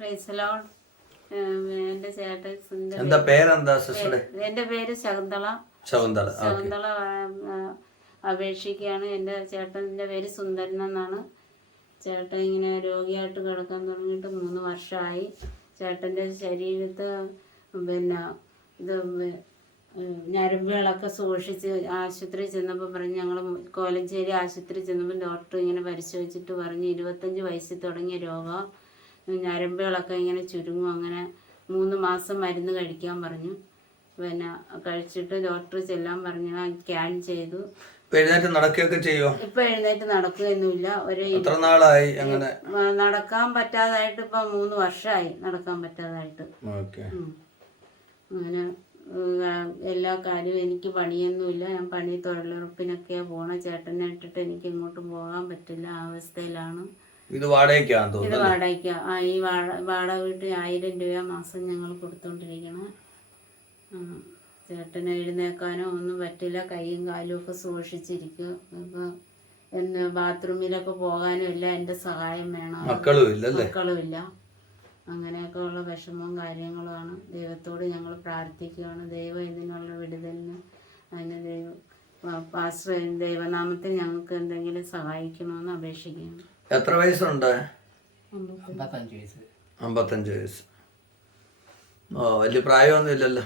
Praise Lord. എന്റെ ചേട്ടൻ എന്താ പേരെന്താ സിസ്റ്ററുടെ? എന്റെ പേര് ശകുന്തള. ശകുന്തള. ശകുന്തള അപേക്ഷിക്കുകയാണ്. എൻ്റെ ചേട്ടൻ്റെ പേര് സുന്ദരൻ എന്നാണ്. ചേട്ടൻ ഇങ്ങനെ രോഗിയായിട്ട് കിടക്കാൻ തുടങ്ങിയിട്ട് 3 വർഷമായി. ചേട്ടൻ്റെ ശരീരത്ത് പിന്നെ ഇത് ഞരമ്പുകളൊക്കെ സൂക്ഷിച്ച് ആശുപത്രി ചെന്നപ്പോൾ പറഞ്ഞ്, ഞങ്ങൾ കോലഞ്ചേരി ആശുപത്രി ചെന്നപ്പോൾ ഡോക്ടർ ഇങ്ങനെ പരിശോധിച്ചിട്ട് പറഞ്ഞ് 25 വയസ്സിൽ തുടങ്ങിയ രോഗം, ഞരമ്പുകളൊക്കെ ഇങ്ങനെ ചുരുങ്ങും, അങ്ങനെ 3 മാസം മരുന്ന് കഴിക്കാൻ പറഞ്ഞു. പിന്നെ കഴിച്ചിട്ട് ഡോക്ടർ ചെല്ലാൻ പറഞ്ഞു. സ്കാൻ ചെയ്തു. എഴുന്നേറ്റ് നടക്കുകയൊക്കെ ചെയ്യുമോ? ഇപ്പൊ എഴുന്നേറ്റ് നടക്കുകയൊന്നുമില്ല. എത്ര നാളായി അങ്ങനെ നടക്കാൻ പറ്റാതായിട്ട്? ഇപ്പൊ 3 വർഷമായി നടക്കാൻ പറ്റാതായിട്ട്. അങ്ങനെ എല്ലാ കാര്യവും എനിക്ക് പണിയൊന്നുമില്ല. ഞാൻ പണി തൊഴിലുറപ്പിനൊക്കെയാണ് പോണ. ചേട്ടനെ ഇട്ടിട്ട് എനിക്ക് ഇങ്ങോട്ടും പോകാൻ പറ്റില്ല, ആ അവസ്ഥയിലാണ്. ഇത് വാടകയ്ക്കാണ് തോന്നുന്നു. ഇത് വാടകയ്ക്കാ. ഈ വാടക വീട്ടിൽ 1000 രൂപ മാസം ഞങ്ങൾ കൊടുത്തോണ്ടിരിക്കണം. ചേട്ടന് എഴുന്നേക്കാനോ ഒന്നും പറ്റില്ല, കൈയും കാലും ഒക്കെ സൂക്ഷിച്ചിരിക്കും. ഇപ്പൊ എന്ന് ബാത്റൂമിലൊക്കെ പോകാനും ഇല്ല, എൻ്റെ സഹായം വേണം. മക്കളുമില്ല. അങ്ങനെയൊക്കെ ഉള്ള വിഷമവും കാര്യങ്ങളുമാണ്. ദൈവത്തോട് ഞങ്ങൾ പ്രാർത്ഥിക്കുകയാണ്. ദൈവം ഇതിനുള്ള വിടുതലിന് അതിന് ദൈവനാമത്തിൽ ഞങ്ങൾക്ക് എന്തെങ്കിലും സഹായിക്കണമെന്ന് അപേക്ഷിക്കുകയാണ്. എത്ര വയസ്സുണ്ട്? 55 വയസ്സ്. വലിയ പ്രായമൊന്നും ഇല്ലല്ലോ.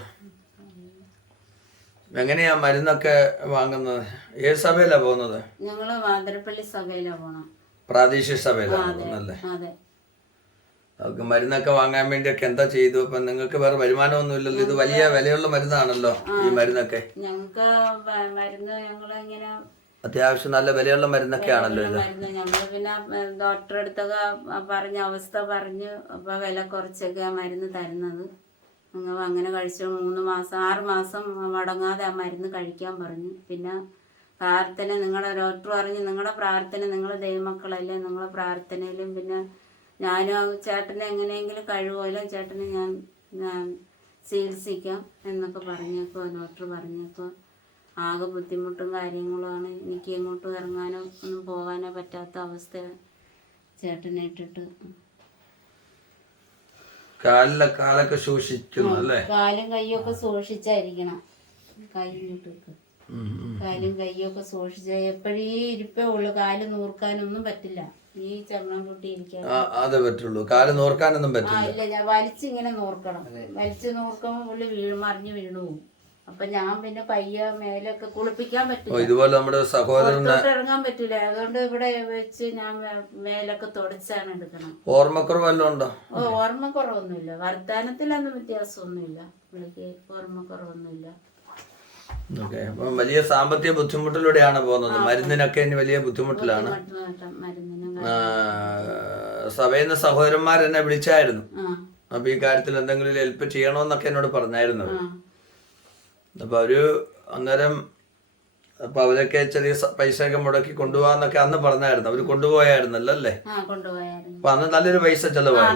എങ്ങനെയാ മരുന്നൊക്കെ വാങ്ങുന്നത്? ഏത് സഭയിലാ പോകുന്നത്? ഞങ്ങള് മാതിരപ്പള്ളി സഭയിലാ പോണം. പ്രാദേശിക സഭയിലാണ് പോകുന്നല്ലേ? മരുന്നൊക്കെ വാങ്ങാൻ വേണ്ടിയൊക്കെ എന്താ ചെയ്തു? അപ്പൊ നിങ്ങൾക്ക് വേറെ വരുമാനമൊന്നും ഇല്ലല്ലോ. ഇത് വലിയ വിലയുള്ള മരുന്നാണല്ലോ ഈ മരുന്നൊക്കെ. ഞങ്ങൾക്ക് മരുന്ന് ഞങ്ങളിങ്ങനെ അത്യാവശ്യം നല്ല വിലയുള്ള മരുന്നൊക്കെ ആണല്ലോ ഇത്. ഞങ്ങള് പിന്നെ ഡോക്ടറെ അടുത്തൊക്കെ പറഞ്ഞ അവസ്ഥ പറഞ്ഞ് അപ്പൊ വില കുറച്ചൊക്കെ ആ മരുന്ന് തരുന്നത്. അങ്ങനെ കഴിച്ചു 3 മാസം 6 മാസം മുടങ്ങാതെ ആ മരുന്ന് കഴിക്കാൻ പറഞ്ഞു. പിന്നെ പ്രാർത്ഥന, നിങ്ങളുടെ ഡോക്ടർ പറഞ്ഞു നിങ്ങളുടെ പ്രാർത്ഥന, നിങ്ങൾ ദൈവമക്കളല്ലേ, നിങ്ങളെ പ്രാർത്ഥനയിലും പിന്നെ ഞാനും ചേട്ടനെ എങ്ങനെയെങ്കിലും കഴിവുമല്ലോ ചേട്ടനെ ഞാൻ ചികിത്സിക്കാം എന്നൊക്കെ പറഞ്ഞപ്പോൾ ഡോക്ടർ പറഞ്ഞപ്പോൾ ആകെ ബുദ്ധിമുട്ടും കാര്യങ്ങളുമാണ്. എനിക്ക് എങ്ങോട്ടും ഇറങ്ങാനോ ഒന്നും പോകാനോ പറ്റാത്ത അവസ്ഥ ചേട്ടനെ ഇട്ടിട്ട്. കാലൊക്കെ സൂക്ഷിക്കുന്നു അല്ലേ? കാലും കയ്യൊക്കെ സൂക്ഷിച്ചായിരിക്കണം. കാലും കയ്യൊക്കെ സൂക്ഷിച്ച എപ്പോഴീ ഇരിപ്പേ ഉള്ളു. കാല് നൂർക്കാനൊന്നും പറ്റില്ല. ഈ ചമ്മണം കൂട്ടി ഇരിക്കാൻ അതേ പറ്റുള്ളൂ. കാല് നോർക്കാനൊന്നും പറ്റില്ല. ഇല്ല, ഞാൻ വലിച്ചിങ്ങനെ നോർക്കണം. വലിച്ചു നോർക്കുമ്പോ പുള്ളി മറിഞ്ഞു വീണു പോകും. അപ്പൊ ഞാൻ പിന്നെ പയ്യ മേലൊക്കെ കുളിപ്പിക്കാൻ പറ്റില്ല. ഇതുപോലെ നമ്മുടെ സഹോദരന് ഇറങ്ങാൻ പറ്റില്ല. അതുകൊണ്ട് ഇവിടെ വെച്ച് ഞാൻ മേലൊക്കെ തുടച്ചാണ് എടുക്കണം. ഓർമ്മക്കുറവ് വല്ലതും ഉണ്ടോ? ഓർമ്മക്കുറവൊന്നുമില്ല. വർത്താനത്തിലൊന്നും വ്യത്യാസമൊന്നുമില്ല. പുള്ളിക്ക് ഓർമ്മക്കുറവൊന്നുമില്ല. അപ്പം വലിയ സാമ്പത്തിക ബുദ്ധിമുട്ടിലൂടെയാണ് പോകുന്നത്. മരുന്നിനൊക്കെ ഇനി വലിയ ബുദ്ധിമുട്ടിലാണ്. സഭയിൽ നിന്ന് സഹോദരന്മാരെന്നെ വിളിച്ചായിരുന്നു. അപ്പൊ ഈ കാര്യത്തിൽ എന്തെങ്കിലും ഹെൽപ്പ് ചെയ്യണമെന്നൊക്കെ എന്നോട് പറഞ്ഞായിരുന്നു. അപ്പൊ അവര് അന്നേരം അപ്പൊ അവരൊക്കെ ചെറിയ പൈസയൊക്കെ മുടക്കി കൊണ്ടുപോകാന്നൊക്കെ അന്ന് പറഞ്ഞായിരുന്നു. അവര് കൊണ്ടുപോയായിരുന്നല്ലോ അല്ലേ? അപ്പൊ അന്ന് നല്ലൊരു പൈസ ചെലവായി.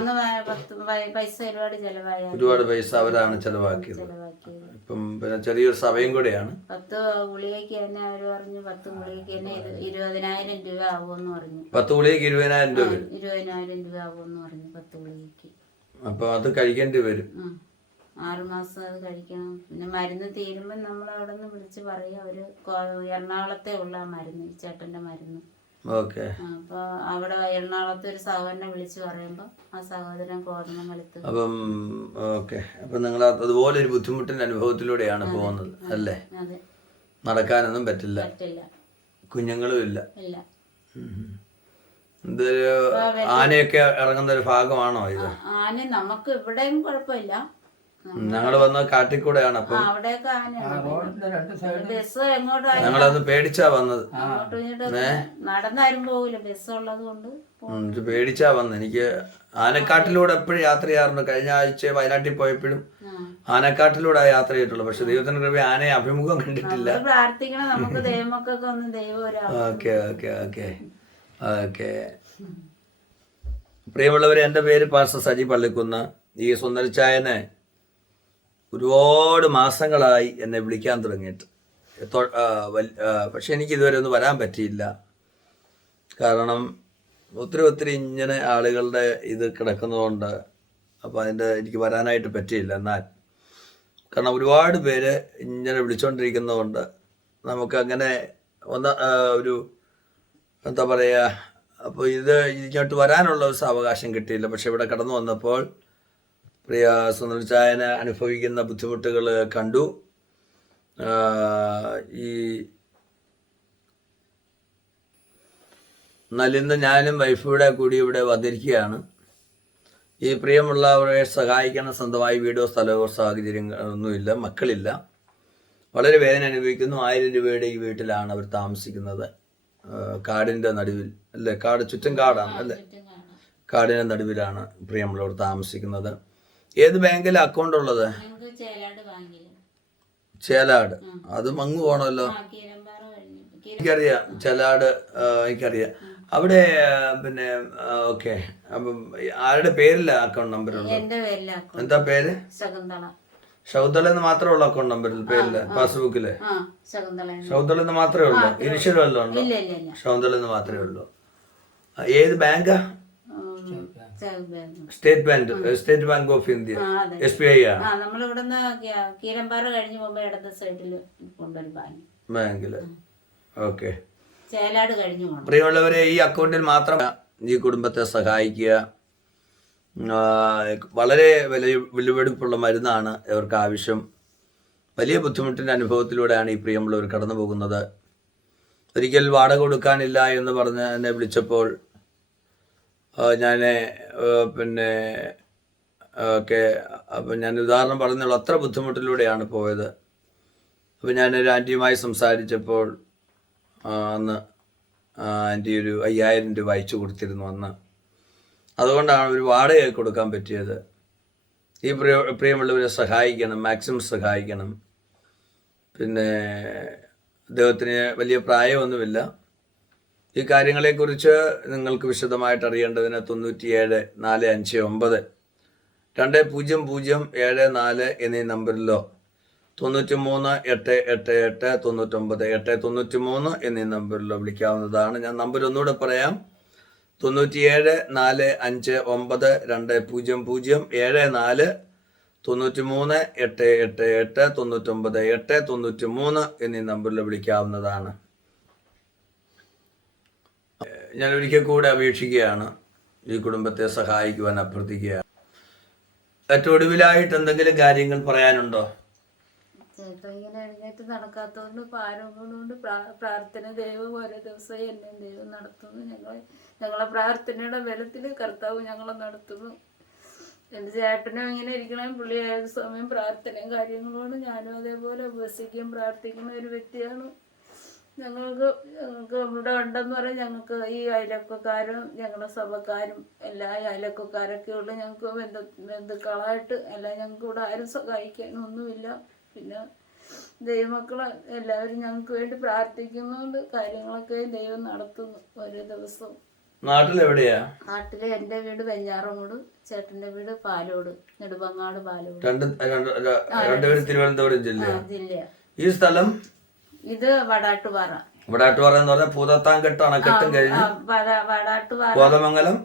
ഒരുപാട് പൈസ അവരാണ് ചെലവാക്കിയത്. ഇപ്പം പിന്നെ ചെറിയൊരു സഭയും കൂടെയാണ്. 10 ഗുളികയ്ക്ക് തന്നെ അവര് പറഞ്ഞു 10 ഗുളികയ്ക്ക് തന്നെ 20,000 രൂപ ആവുമെന്ന് പറഞ്ഞു. 10 ഗുളികയ്ക്ക് 20,000 രൂപ. 20,000 രൂപ ആവുമെന്ന് പറഞ്ഞു 10 ഗുളികയ്ക്ക്. അപ്പൊ അത് കഴിക്കേണ്ടി വരും. 6 മാസം അത് കഴിക്കണം. പിന്നെ മരുന്ന് തീരുമ്പോ നമ്മൾ അവിടെ നിന്ന് വിളിച്ച് പറയും. അവര് എറണാകുളത്തെ ഉള്ള ആ മരുന്ന്, ചേട്ടന്റെ മരുന്ന്. അപ്പൊ അവിടെ എറണാകുളത്തെ ഒരു സഹോദരനെ വിളിച്ച് പറയുമ്പോ ആ സഹോദരൻ കോതമംഗലത്ത്. അപ്പം അപ്പൊ നിങ്ങൾ അതുപോലെ ഒരു ബുദ്ധിമുട്ടിന്റെ അനുഭവത്തിലൂടെയാണ് പോകുന്നത് അല്ലേ? നടക്കാനൊന്നും പറ്റില്ല, കുഞ്ഞുങ്ങളും ഇല്ല. ഇതൊരു ആനയൊക്കെ ഇറങ്ങുന്ന ഒരു ഭാഗമാണോ ഇത്? ആന നമുക്ക് ഇവിടെയും കുഴപ്പമില്ല. ഞങ്ങള് വന്ന കാട്ടിക്കൂടെയാണ്. അപ്പം ഞങ്ങളത് പേടിച്ചാ വന്നത്. നടന്നാരും പോകില്ല, ബസ് ഉള്ളത് കൊണ്ട് പേടിച്ചാ വന്നത്. എനിക്ക് ആനക്കാട്ടിലൂടെ എപ്പോഴും യാത്ര ചെയ്യാറുണ്ട്. കഴിഞ്ഞ ആഴ്ച വയനാട്ടിൽ പോയപ്പോഴും ആനക്കാട്ടിലൂടെ യാത്ര ചെയ്തിട്ടുള്ളൂ. പക്ഷെ ദൈവത്തിന്റെ കൃപ ആനയെ അഭിമുഖം കണ്ടിട്ടില്ല. പ്രാർത്ഥിക്കണം നമുക്ക് ദൈവമക്കൾക്ക് ഒന്ന് ദൈവം. ഓക്കെ പ്രിയമുള്ളവരെ, എൻ്റെ പേര് പാസ്റ്റർ സജി പള്ളിക്കുന്ന്. ഈ സുന്ദരച്ചായനെ ഒരുപാട് മാസങ്ങളായി എന്നെ വിളിക്കാൻ തുടങ്ങിയിട്ട്. പക്ഷെ എനിക്ക് ഇതുവരെ ഒന്നും വരാൻ പറ്റിയില്ല. കാരണം ഒത്തിരി ഇങ്ങനെ ആളുകളുടെ ഇത് കിടക്കുന്നതുകൊണ്ട് അപ്പോൾ എനിക്ക് വരാനായിട്ട് പറ്റിയില്ല. എന്നാൽ കാരണം ഒരുപാട് പേര് ഇങ്ങനെ വിളിച്ചുകൊണ്ടിരിക്കുന്നതുകൊണ്ട് നമുക്കങ്ങനെ ഒരു എന്താ പറയുക, അപ്പോൾ ഇങ്ങോട്ട് വരാനുള്ള ഒരു സാവകാശം കിട്ടിയില്ല. പക്ഷെ ഇവിടെ കടന്നു വന്നപ്പോൾ പ്രിയ സുനിൽ ചായന് അനുഭവിക്കുന്ന ബുദ്ധിമുട്ടുകൾ കണ്ടു. എന്നാൽ ഇന്ന് ഞാനും വൈഫൂടെ കൂടി ഇവിടെ വന്നിരിക്കുകയാണ്. ഈ പ്രിയമുള്ളവരെ സഹായിക്കണം. സ്വന്തമായി വീടോ സ്ഥലമോ സാഹചര്യങ്ങളൊന്നുമില്ല, മക്കളില്ല, വളരെ വേദന അനുഭവിക്കുന്നു. 1000 രൂപയുടെ ഈ വീട്ടിലാണ് അവർ താമസിക്കുന്നത്. കാടിൻ്റെ നടുവിൽ അല്ലേ, ചുറ്റും കാടാണ് അല്ലേ, കാടിൻ്റെ നടുവിലാണ് പ്രിയമുള്ളവർ താമസിക്കുന്നത്. ഏത് ബാങ്കിലാണ് അക്കൗണ്ട് ഉള്ളത്? ചേലാട്. അത് മങ്ങ് പോകണമല്ലോ. എനിക്കറിയാം ചേലാട്, എനിക്കറിയാം. അവിടെ പിന്നെ ഓക്കെ. അപ്പം ആരുടെ പേരില്ല അക്കൗണ്ട് നമ്പർ ഉള്ളത്? എന്താ പേര്? ശകുന്തള എന്ന് മാത്രമേ ഉള്ളൂ അക്കൗണ്ട് നമ്പറിൽ, പേരില്, പാസ്ബുക്കില് ശകുന്തള എന്ന് മാത്രമേ ഉള്ളൂ. ഇനിഷ്യൽ വല്ലതും ഉണ്ടോ? ശകുന്തള എന്ന് മാത്രമേ ഉള്ളൂ. ഏത് ബാങ്കാ? State bank of India, SBI ആണ്. ബാങ്കില്. ഓക്കെ. പ്രിയമുള്ളവരെ, ഈ അക്കൗണ്ടിൽ മാത്രം ഈ കുടുംബത്തെ സഹായിക്കുക. വളരെ വിലപിടിപ്പുള്ള മരുന്നാണ് ഇവർക്ക് ആവശ്യം. വലിയ ബുദ്ധിമുട്ടിൻ്റെ അനുഭവത്തിലൂടെയാണ് ഈ പ്രിയമുള്ളവർ കടന്നു പോകുന്നത്. ഒരിക്കൽ വാടക കൊടുക്കാനില്ല എന്ന് പറഞ്ഞ് എന്നെ വിളിച്ചപ്പോൾ ഞാൻ പിന്നെ ഓക്കെ, അപ്പം ഞാൻ ഉദാഹരണം പറഞ്ഞുള്ള അത്ര ബുദ്ധിമുട്ടിലൂടെയാണ് പോയത്. അപ്പോൾ ഞാനൊരു ആൻറ്റിയുമായി സംസാരിച്ചപ്പോൾ അന്ന് ആൻറ്റി ഒരു 5000 രൂപ അയച്ചു കൊടുത്തിരുന്നു അന്ന്. അതുകൊണ്ടാണ് ഒരു വാടക കൊടുക്കാൻ പറ്റിയത്. ഈ പ്രിയമുള്ളവരെ സഹായിക്കണം, മാക്സിമം സഹായിക്കണം. പിന്നെ അദ്ദേഹത്തിന് വലിയ പ്രായമൊന്നുമില്ല. ഈ കാര്യങ്ങളെക്കുറിച്ച് നിങ്ങൾക്ക് വിശദമായിട്ട് അറിയേണ്ടതിന് 97 459 20074 എന്നീ നമ്പറിലോ 93 888 99 893 എന്നീ നമ്പറിലോ വിളിക്കാവുന്നതാണ്. ഞാൻ നമ്പർ ഒന്നുകൂടെ പറയാം: 97 459 20074 93 888 99 893 എന്നീ നമ്പറിൽ വിളിക്കാവുന്നതാണ്. ഞാൻ ഒരിക്കൽ കൂടെ അപേക്ഷിക്കുകയാണ്, ഈ കുടുംബത്തെ സഹായിക്കുവാൻ അഭ്യർത്ഥിക്കുകയാണ്. ഏറ്റവും ഒടുവിലായിട്ട് എന്തെങ്കിലും കാര്യങ്ങൾ പറയാനുണ്ടോ? ചേട്ടൻ ഇങ്ങനെ എഴുന്നേറ്റ് നടക്കാത്തതുകൊണ്ട് പാരമ്പര്യമുണ്ട്. പ്രാർത്ഥന ദൈവം ഓരോ ദിവസവും എന്നെ ദൈവം നടത്തുന്നു. ഞങ്ങളെ പ്രാർത്ഥനയുടെ ബലത്തിൽ കർത്താവ് ഞങ്ങളെ നടത്തുന്നു. എൻ്റെ ചേട്ടനും ഇങ്ങനെ ഇരിക്കണം. പുള്ളി ഏത് സമയം പ്രാർത്ഥനയും കാര്യങ്ങളുമാണ്. ഞാനും അതേപോലെ ഉപവസിക്കുകയും പ്രാർത്ഥിക്കുന്ന ഒരു വ്യക്തിയാണ്. ഞങ്ങൾക്ക് ഇവിടെ ഉണ്ടെന്ന് പറയാൻ ഞങ്ങൾക്ക് ഈ അയലക്കക്കാരും ഞങ്ങളുടെ സഭക്കാരും എല്ലാ അയലക്കക്കാരൊക്കെ ഉള്ളു. ഞങ്ങൾക്ക് ബന്ധുക്കളായിട്ട് എല്ലാം ഞങ്ങൾക്ക് ഇവിടെ ആരും സഹായിക്കാനൊന്നുമില്ല. പിന്നെ ദൈവമക്കളെ എല്ലാവരും ഞങ്ങൾക്ക് വേണ്ടി പ്രാർത്ഥിക്കുന്നുണ്ട്. കാര്യങ്ങളൊക്കെ ദൈവം നടത്തുന്നു ഓരോ ദിവസവും. നാട്ടിലെവിടെയാ? നാട്ടില് എൻ്റെ വീട് വെഞ്ഞാറമൂട്, ചേട്ടന്റെ വീട് പാലോട്, നെടുമങ്ങാട് പാലോട്. തിരുവനന്തപുരം ജില്ല. ഈ സ്ഥലം ഇത് വടാട്ടുപാറ. വടാട്ടുപാറ എന്ന് പറഞ്ഞാൽ പൂതത്താൻകെട്ട് അണക്കെട്ടും കഴിഞ്ഞ് കോതമംഗലം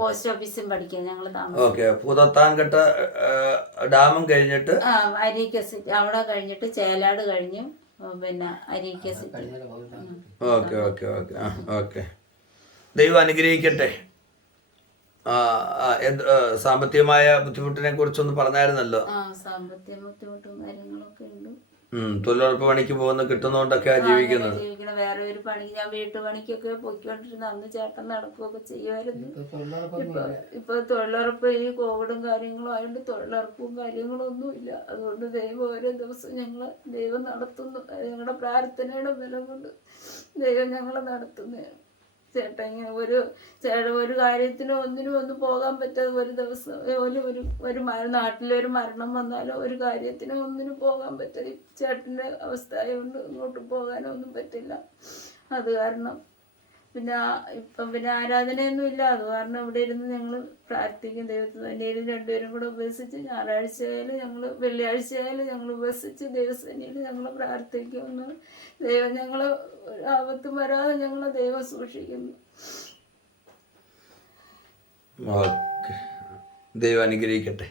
പോസ്റ്റ് ഓഫീസും പഠിക്കാൻ ഞങ്ങൾ താമസം. ഓക്കെ. പൂതത്താൻകെട്ട് ഡാമും കഴിഞ്ഞിട്ട് അരീക്ക സിറ്റി അവിടെ കഴിഞ്ഞിട്ട് ചേലാട് കഴിഞ്ഞു പിന്നെ അരീക്ക city. Okay okay okay okay. ദൈവം അനുഗ്രഹിക്കട്ടെ. സാമ്പത്തികമായ ബുദ്ധിമുട്ടിനെ കുറിച്ചൊന്ന് പറഞ്ഞായിരുന്നല്ലോ. സാമ്പത്തിക ബുദ്ധിമുട്ടും കാര്യങ്ങളൊക്കെ ഉണ്ട്. തൊഴിലുറപ്പ് പണിക്ക് പോകുന്ന കിട്ടുന്നോണ്ടൊക്കെ ജീവിക്കുന്നത്. വേറെ ഒരു പണിക്ക് ഞാൻ വീട്ടുപണിക്കൊക്കെ പോയിക്കൊണ്ടിരുന്ന അന്ന് ചേട്ടൻ നടക്കുകയൊക്കെ ചെയ്യുമായിരുന്നു. ഇപ്പൊ തൊഴിലുറപ്പ് ഈ കോവിഡും കാര്യങ്ങളും ആയതുകൊണ്ട് തൊഴിലുറപ്പും കാര്യങ്ങളും ഒന്നുമില്ല. അതുകൊണ്ട് ദൈവം ഓരോ ദിവസം ദൈവം നടത്തുന്നു. ഞങ്ങളുടെ പ്രാർത്ഥനയുടെ ബലം കൊണ്ട് ദൈവം ഞങ്ങളെ നടത്തുന്നതാണ്. ചേട്ടൻ ഇങ്ങനെ ഒരു കാര്യത്തിനോ ഒന്നും പോകാൻ പറ്റാതെ ഒരു ദിവസം ഒരു നാട്ടിലൊരു മരണം വന്നാലോ ഒരു കാര്യത്തിനോ ഒന്നിനും പോകാൻ പറ്റില്ല. ചേട്ടൻ്റെ അവസ്ഥ ആയതുകൊണ്ട് ഇങ്ങോട്ട് പോകാനോ ഒന്നും പറ്റില്ല. അത് കാരണം പിന്നെ ആരാധനയൊന്നും ഇല്ല. അത് കാരണം ഇവിടെ ഇരുന്ന് ഞങ്ങൾ പ്രാർത്ഥിക്കും. ദൈവത്തിന് തന്നെയും രണ്ടുപേരും കൂടെ ഉപവസിച്ച് ഞായറാഴ്ചയായാലും വെള്ളിയാഴ്ചയായാലും ഞങ്ങൾ ഉപവസിച്ച് ദൈവസേനയിൽ ഞങ്ങൾ പ്രാർത്ഥിക്കുന്നു. ദൈവം ഞങ്ങളെ ആപത്തും വരാതെ ഞങ്ങളെ ദൈവം സൂക്ഷിക്കുന്നു. ദൈവം അനുഗ്രഹിക്കട്ടെ.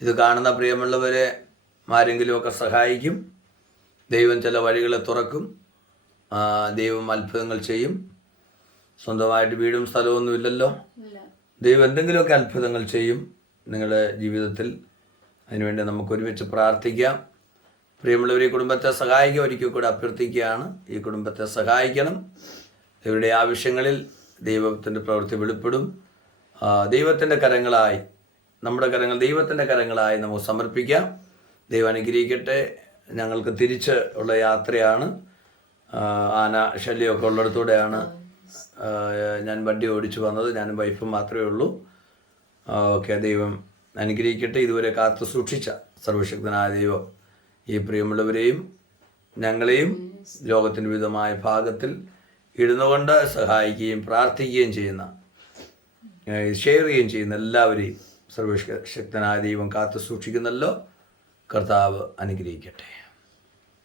ഇത് കാണുന്ന പ്രിയമുള്ളവരെ ആരെങ്കിലുമൊക്കെ സഹായിക്കും. ദൈവം ചില വഴികളെ തുറക്കും. ദൈവം അത്ഭുതങ്ങൾ ചെയ്യും. സ്വന്തമായിട്ട് വീടും സ്ഥലമൊന്നും ഇല്ലല്ലോ. ദൈവം എന്തെങ്കിലുമൊക്കെ അത്ഭുതങ്ങൾ ചെയ്യും നിങ്ങളുടെ ജീവിതത്തിൽ. അതിനുവേണ്ടി നമുക്ക് ഒരുമിച്ച് പ്രാർത്ഥിക്കാം. പ്രിയമുള്ളവർ, ഈ കുടുംബത്തെ സഹായിക്കുക. ഒരിക്കൽ കൂടെ അഭ്യർത്ഥിക്കുകയാണ്, ഈ കുടുംബത്തെ സഹായിക്കണം. ഇവരുടെ ആവശ്യങ്ങളിൽ ദൈവത്തിൻ്റെ പ്രവൃത്തി വെളിപ്പെടും. ദൈവത്തിൻ്റെ കരങ്ങളായി, നമ്മുടെ കരങ്ങൾ ദൈവത്തിൻ്റെ കരങ്ങളായി നമുക്ക് സമർപ്പിക്കാം. ദൈവം അനുഗ്രഹിക്കട്ടെ. ഞങ്ങൾക്ക് തിരിച്ച് ഉള്ള യാത്രയാണ്. ആന ശല്യമൊക്കെ ഉള്ളിടത്തൂടെയാണ് ഞാൻ വണ്ടി ഓടിച്ചു വന്നത്. ഞാനും വൈഫും മാത്രമേ ഉള്ളൂ. ഓക്കെ, ദൈവം അനുഗ്രഹിക്കട്ടെ. ഇതുവരെ കാത്തു സൂക്ഷിച്ച സർവശക്തനായ ദൈവം ഈ പ്രിയമുള്ളവരെയും ഞങ്ങളെയും ലോകത്തിൻ്റെ വിധമായ ഭാഗത്തിൽ ഇരുന്നുകൊണ്ട് സഹായിക്കുകയും പ്രാർത്ഥിക്കുകയും ചെയ്യുന്ന, ഷെയർ ചെയ്യുകയും ചെയ്യുന്ന എല്ലാവരെയും സർവശക്തനായ ദൈവം കാത്തു സൂക്ഷിക്കുന്നല്ലോ. കർത്താവ് അനുഗ്രഹിക്കട്ടെ.